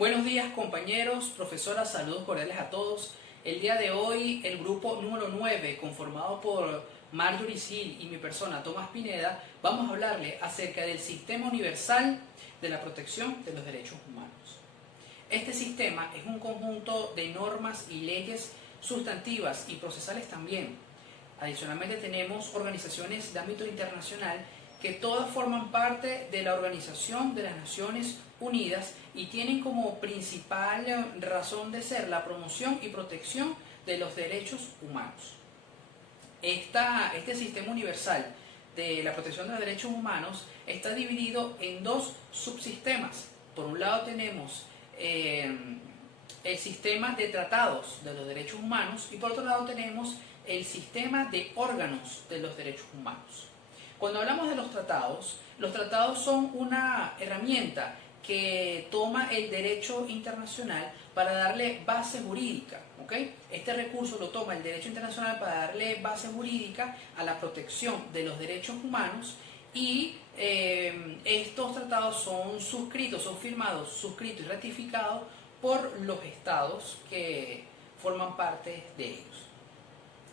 Buenos días compañeros, profesoras, saludos cordiales a todos. El día de hoy el grupo número 9, conformado por Marjorie Sil y mi persona Tomás Pineda, vamos a hablarle acerca del Sistema Universal de la Protección de los Derechos Humanos. Este sistema es un conjunto de normas y leyes sustantivas y procesales también. Adicionalmente tenemos organizaciones de ámbito internacional que todas forman parte de la Organización de las Naciones Unidas y tienen como principal razón de ser la promoción y protección de los derechos humanos. Este sistema universal de la protección de los derechos humanos está dividido en dos subsistemas. Por un lado tenemos el sistema de tratados de los derechos humanos y por otro lado tenemos el sistema de órganos de los derechos humanos. Cuando hablamos de los tratados son una herramienta que toma el derecho internacional para darle base jurídica, ¿ok? Este recurso lo toma el derecho internacional para darle base jurídica a la protección de los derechos humanos y estos tratados son firmados, suscritos y ratificados por los estados que forman parte de ellos.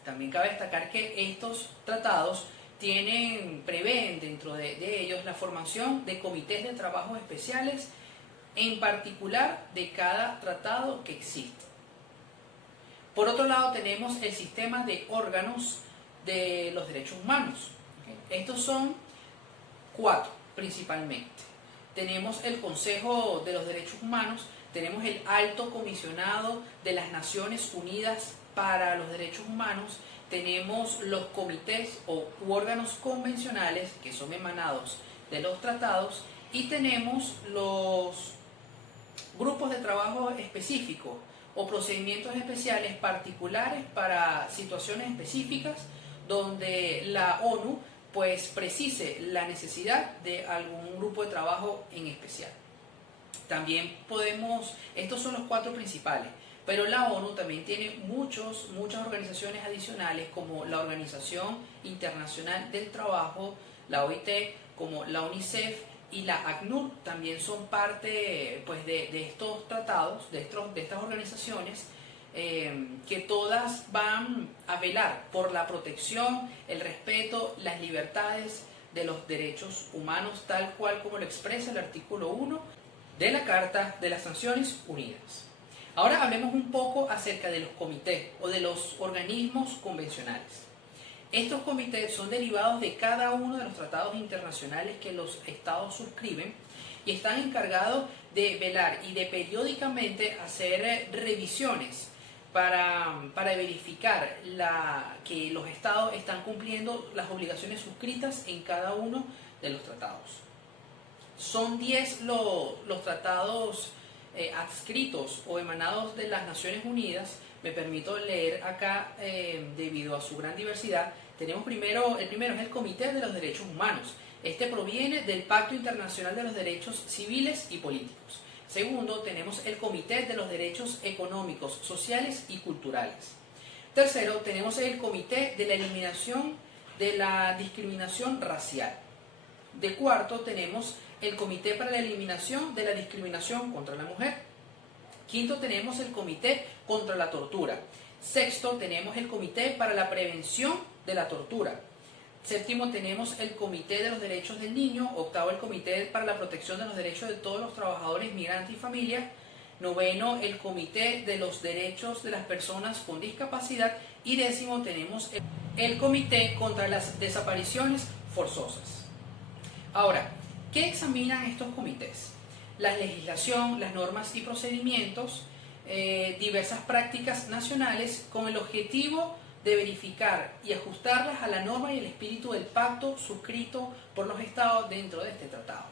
También cabe destacar que estos tratados prevén dentro de ellos la formación de comités de trabajo especiales, en particular de cada tratado que existe. Por otro lado tenemos el sistema de órganos de los derechos humanos. Estos son 4 principalmente. Tenemos el Consejo de los Derechos Humanos, tenemos el Alto Comisionado de las Naciones Unidas para los Derechos Humanos, tenemos los comités u órganos convencionales que son emanados de los tratados y tenemos los grupos de trabajo específicos o procedimientos especiales particulares para situaciones específicas donde la ONU precise la necesidad de algún grupo de trabajo en especial. También estos son los 4 principales. Pero la ONU también tiene muchas organizaciones adicionales como la Organización Internacional del Trabajo, la OIT, como la UNICEF y la ACNUR. También son parte de estos tratados, de estas organizaciones que todas van a velar por la protección, el respeto, las libertades de los derechos humanos, tal cual como lo expresa el artículo 1 de la Carta de las Naciones Unidas. Ahora hablemos un poco acerca de los comités o de los organismos convencionales. Estos comités son derivados de cada uno de los tratados internacionales que los estados suscriben y están encargados de velar y de periódicamente hacer revisiones para verificar que los estados están cumpliendo las obligaciones suscritas en cada uno de los tratados. Son 10 los tratados adscritos o emanados de las Naciones Unidas. Me permito leer acá debido a su gran diversidad. El primero es el Comité de los Derechos Humanos. Este proviene del Pacto Internacional de los Derechos Civiles y Políticos. Segundo, tenemos el Comité de los Derechos Económicos, Sociales y Culturales. Tercero, tenemos el Comité de la Eliminación de la Discriminación Racial. De cuarto, tenemos el Comité para la Eliminación de la Discriminación contra la Mujer. Quinto, tenemos el Comité contra la Tortura. Sexto, tenemos el Comité para la Prevención de la Tortura. Séptimo, tenemos el Comité de los Derechos del Niño. Octavo, el Comité para la Protección de los Derechos de todos los trabajadores, migrantes y familias. Noveno, el Comité de los Derechos de las Personas con Discapacidad. Y décimo, tenemos el Comité contra las Desapariciones Forzosas. Ahora, ¿qué examinan estos comités? La legislación, las normas y procedimientos, diversas prácticas nacionales con el objetivo de verificar y ajustarlas a la norma y el espíritu del pacto suscrito por los estados dentro de este tratado.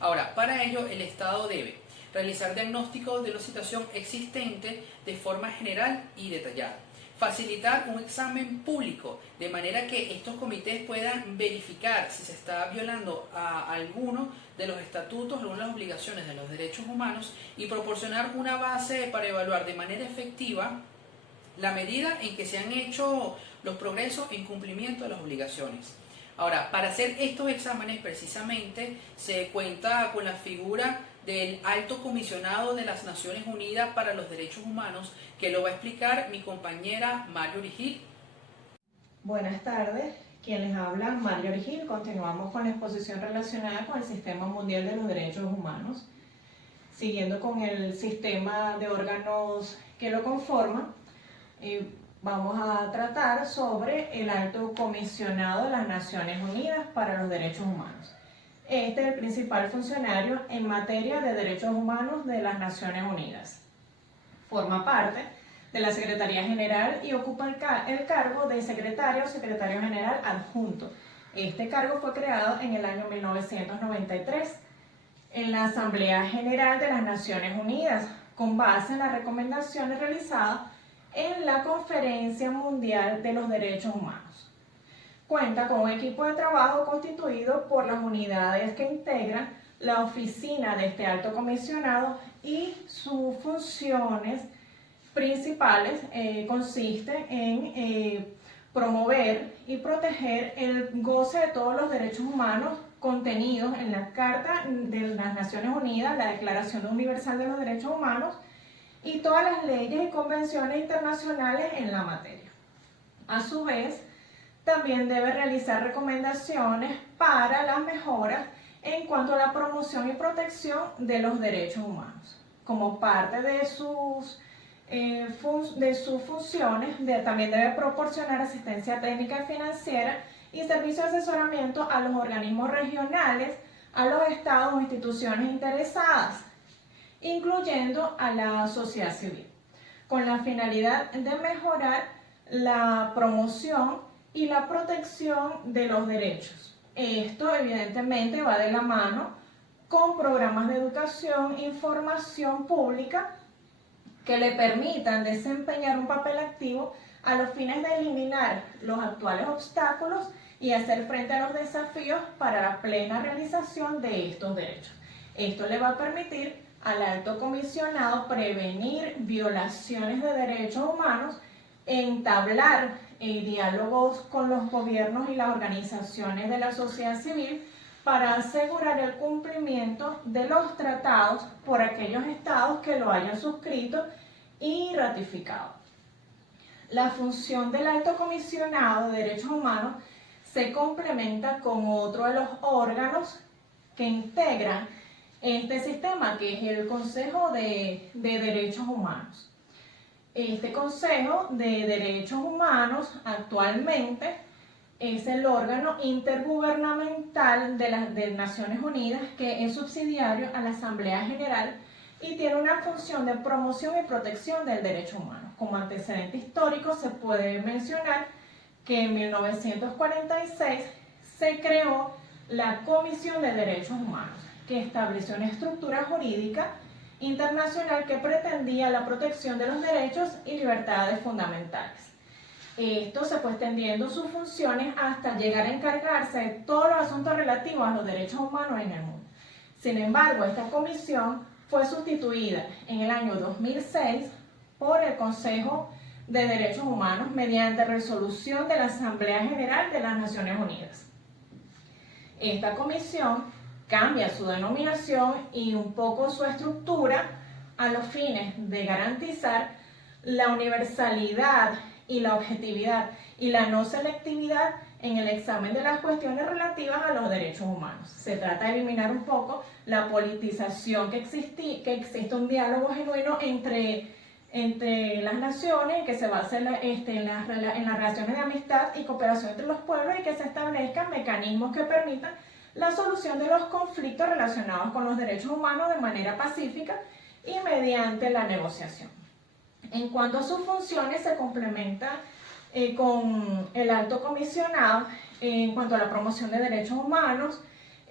Ahora, para ello el estado debe realizar diagnóstico de la situación existente de forma general y detallada, facilitar un examen público de manera que estos comités puedan verificar si se está violando a alguno de los estatutos, algunas de las obligaciones de los derechos humanos y proporcionar una base para evaluar de manera efectiva la medida en que se han hecho los progresos en cumplimiento de las obligaciones. Ahora, para hacer estos exámenes precisamente se cuenta con la figura del Alto Comisionado de las Naciones Unidas para los Derechos Humanos, que lo va a explicar mi compañera Marjorie Hill. Buenas tardes, quien les habla, Marjorie Hill. Continuamos con la exposición relacionada con el Sistema Mundial de los Derechos Humanos. Siguiendo con el sistema de órganos que lo conforman, vamos a tratar sobre el Alto Comisionado de las Naciones Unidas para los Derechos Humanos. Este es el principal funcionario en materia de derechos humanos de las Naciones Unidas. Forma parte de la Secretaría General y ocupa el cargo de secretario o secretario general adjunto. Este cargo fue creado en el año 1993 en la Asamblea General de las Naciones Unidas, con base en las recomendaciones realizadas en la Conferencia Mundial de los Derechos Humanos. Cuenta con un equipo de trabajo constituido por las unidades que integran la oficina de este alto comisionado, y sus funciones principales consisten en promover y proteger el goce de todos los derechos humanos contenidos en la Carta de las Naciones Unidas, la Declaración Universal de los Derechos Humanos y todas las leyes y convenciones internacionales en la materia. A su vez, también debe realizar recomendaciones para las mejoras en cuanto a la promoción y protección de los derechos humanos. Como parte de sus funciones, también debe proporcionar asistencia técnica y financiera y servicio de asesoramiento a los organismos regionales, a los estados o instituciones interesadas, incluyendo a la sociedad civil, con la finalidad de mejorar la promoción y la protección de los derechos. Esto evidentemente va de la mano con programas de educación e información pública que le permitan desempeñar un papel activo a los fines de eliminar los actuales obstáculos y hacer frente a los desafíos para la plena realización de estos derechos. Esto le va a permitir al alto comisionado prevenir violaciones de derechos humanos, entablar diálogos con los gobiernos y las organizaciones de la sociedad civil para asegurar el cumplimiento de los tratados por aquellos estados que lo hayan suscrito y ratificado. La función del Alto Comisionado de Derechos Humanos se complementa con otro de los órganos que integran este sistema, que es el Consejo de Derechos Humanos. Este Consejo de Derechos Humanos actualmente es el órgano intergubernamental de las Naciones Unidas, que es subsidiario a la Asamblea General y tiene una función de promoción y protección del derecho humano. Como antecedente histórico se puede mencionar que en 1946 se creó la Comisión de Derechos Humanos, que estableció una estructura jurídica internacional que pretendía la protección de los derechos y libertades fundamentales. Esto se fue extendiendo sus funciones hasta llegar a encargarse de todos los asuntos relativos a los derechos humanos en el mundo. Sin embargo, esta comisión fue sustituida en el año 2006 por el Consejo de Derechos Humanos mediante resolución de la Asamblea General de las Naciones Unidas. Esta comisión cambia su denominación y un poco su estructura a los fines de garantizar la universalidad y la objetividad y la no selectividad en el examen de las cuestiones relativas a los derechos humanos. Se trata de eliminar un poco la politización que existe un diálogo genuino entre las naciones, que se basa en las relaciones de amistad y cooperación entre los pueblos, y que se establezcan mecanismos que permitan la solución de los conflictos relacionados con los derechos humanos de manera pacífica y mediante la negociación. En cuanto a sus funciones, se complementa con el alto comisionado en cuanto a la promoción de derechos humanos,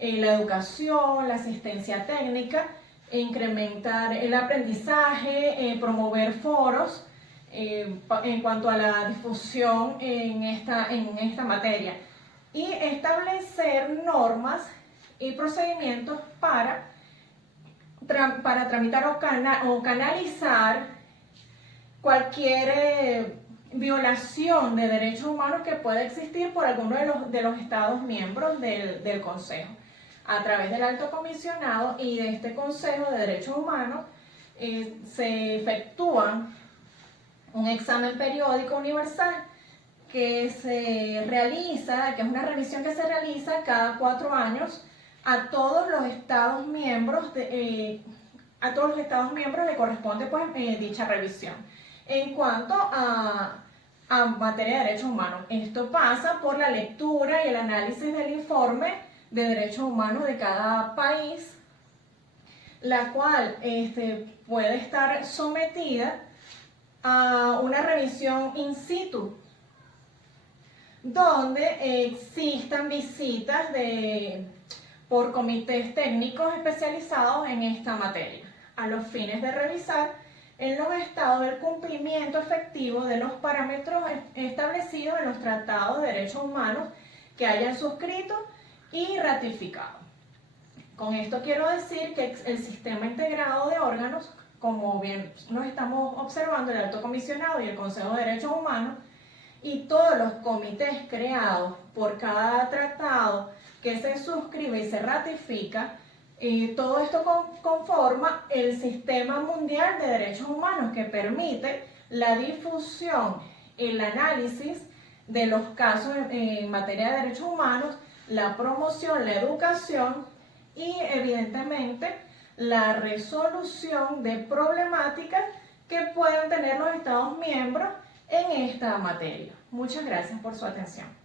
la educación, la asistencia técnica, incrementar el aprendizaje, promover foros en cuanto a la difusión en esta materia, y establecer normas y procedimientos para tramitar o canalizar cualquier violación de derechos humanos que pueda existir por alguno de los Estados miembros del Consejo. a través del Alto Comisionado y de este Consejo de Derechos Humanos se efectúa un examen periódico universal que se realiza, que es una revisión que se realiza cada 4 años a todos los Estados miembros le corresponde pues dicha revisión. En cuanto a materia de derechos humanos, esto pasa por la lectura y el análisis del informe de derechos humanos de cada país, la cual puede estar sometida a una revisión in situ, donde existan visitas por comités técnicos especializados en esta materia, a los fines de revisar en los estados del cumplimiento efectivo de los parámetros establecidos en los tratados de derechos humanos que hayan suscrito y ratificado. Con esto quiero decir que el sistema integrado de órganos, como bien nos estamos observando, el Alto Comisionado y el Consejo de Derechos Humanos, y todos los comités creados por cada tratado que se suscribe y se ratifica, todo esto conforma el Sistema Mundial de Derechos Humanos, que permite la difusión, el análisis de los casos en materia de derechos humanos, la promoción, la educación y evidentemente la resolución de problemáticas que puedan tener los Estados miembros en esta materia. Muchas gracias por su atención.